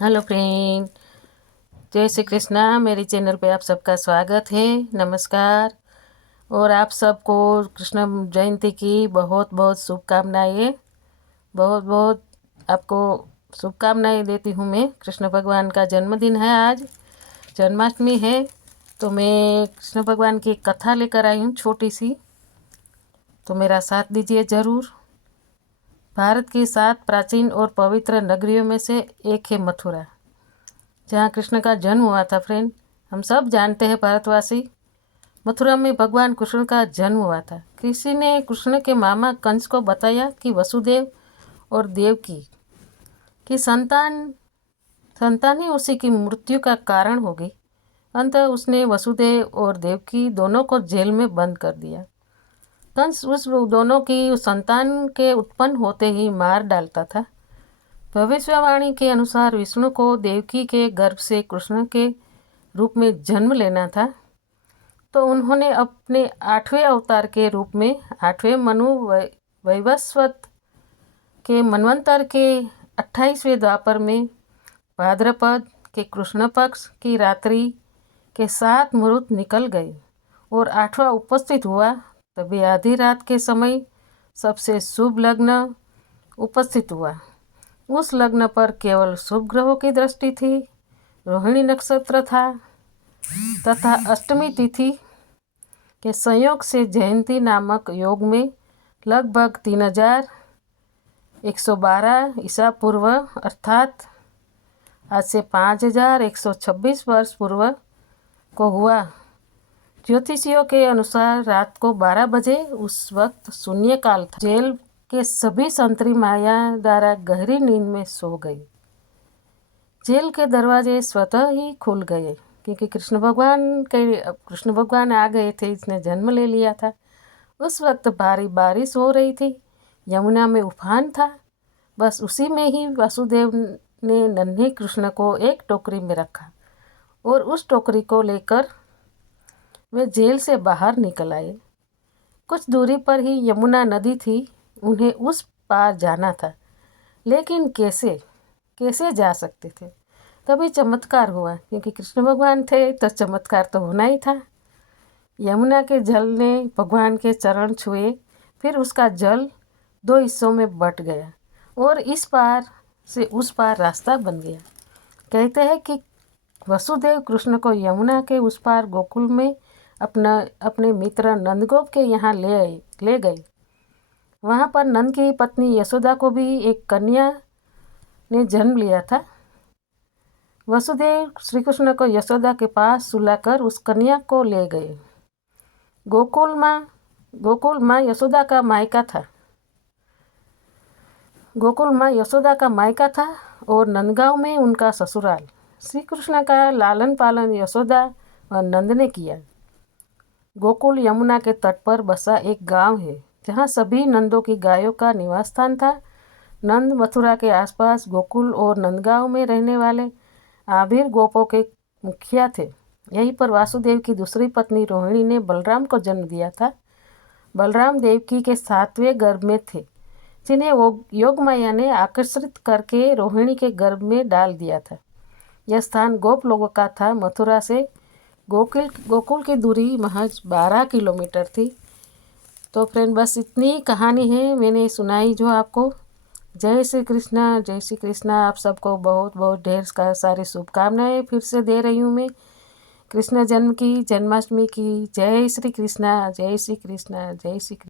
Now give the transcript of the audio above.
Hello friend, जय श्री कृष्णा। मेरे channel पे आप सबका स्वागत है। नमस्कार। और आप सबको कृष्ण जयंती की बहुत बहुत शुभकामनाएं। बहुत बहुत आपको शुभकामनाएं देती हूँ मैं। कृष्ण भगवान का जन्मदिन है, आज जन्माष्टमी है, तो मैं कृष्ण भगवान की एक कथा लेकर आई हूँ छोटी सी, तो मेरा साथ दीजिए ज़रूर। भारत की 7 प्राचीन और पवित्र नगरियों में से एक है मथुरा, जहाँ कृष्ण का जन्म हुआ था। फ्रेंड, हम सब जानते हैं भारतवासी, मथुरा में भगवान कृष्ण का जन्म हुआ था। किसी ने कृष्ण के मामा कंस को बताया कि वसुदेव और देवकी की संतान ही उसी की मृत्यु का कारण होगी। अंततः उसने वसुदेव और देवकी दोनों को जेल में बंद कर दिया। कंस उस दोनों की संतान के उत्पन्न होते ही मार डालता था। भविष्यवाणी के अनुसार विष्णु को देवकी के गर्भ से कृष्ण के रूप में जन्म लेना था, तो उन्होंने अपने 8वें अवतार के रूप में 8वें मनु वैवस्वत के मनवंतर के 28वें द्वापर में भाद्रपद के कृष्ण पक्ष की रात्रि के 7 मुहूर्त निकल गए और 8वां उपस्थित हुआ। तभी आधी रात के समय सबसे शुभ लग्न उपस्थित हुआ। उस लग्न पर केवल शुभ ग्रहों की दृष्टि थी। रोहिणी नक्षत्र था तथा अष्टमी तिथि के संयोग से जयंती नामक योग में लगभग 3112 ईसा पूर्व अर्थात आज से 5126 वर्ष पूर्व को हुआ। ज्योतिषियों के अनुसार रात को 12 बजे उस वक्त शून्य काल था। जेल के सभी संतरी माया द्वारा गहरी नींद में सो गई। जेल के दरवाजे स्वतः ही खुल गए, क्योंकि कृष्ण भगवान आ गए थे, इसने जन्म ले लिया था। उस वक्त भारी बारिश हो रही थी, यमुना में उफान था। बस उसी में ही वासुदेव ने नन्हे कृष्ण को एक टोकरी में रखा और उस टोकरी को लेकर वे जेल से बाहर निकल आए। कुछ दूरी पर ही यमुना नदी थी, उन्हें उस पार जाना था, लेकिन कैसे जा सकते थे। तभी चमत्कार हुआ, क्योंकि कृष्ण भगवान थे तो चमत्कार तो होना ही था। यमुना के जल ने भगवान के चरण छुए, फिर उसका जल 2 हिस्सों में बट गया और इस पार से उस पार रास्ता बन गया। कहते हैं कि वसुदेव कृष्ण को यमुना के उस पार गोकुल में अपने मित्र नंदगोप के यहाँ ले गए। वहाँ पर नंद की पत्नी यशोदा को भी एक कन्या ने जन्म लिया था। वसुदेव श्री कृष्ण को यशोदा के पास सुलाकर उस कन्या को ले गए। गोकुल माँ यशोदा का मायका था और नंदगांव में उनका ससुराल। श्री कृष्ण का लालन पालन यशोदा व नंद ने किया। गोकुल यमुना के तट पर बसा एक गांव है, जहाँ सभी नंदों की गायों का निवास स्थान था। नंद मथुरा के आसपास गोकुल और नंदगांव में रहने वाले आबिर गोपों के मुखिया थे। यहीं पर वासुदेव की दूसरी पत्नी रोहिणी ने बलराम को जन्म दिया था। बलराम देवकी के 7वें गर्भ में थे, जिन्हें योगमाया ने आकर्षित करके रोहिणी के गर्भ में डाल दिया था। यह स्थान गोप लोगों का था। मथुरा से गोकुल की दूरी महज 12 किलोमीटर थी। तो फ्रेंड, बस इतनी कहानी है, मैंने सुनाई जो आपको। जय श्री कृष्णा, जय श्री कृष्णा। आप सबको बहुत बहुत ढेर सारी शुभकामनाएं फिर से दे रही हूँ मैं। कृष्ण जन्म की, जन्माष्टमी की। जय श्री कृष्णा, जय श्री कृष्णा, जय श्री कृष्ण।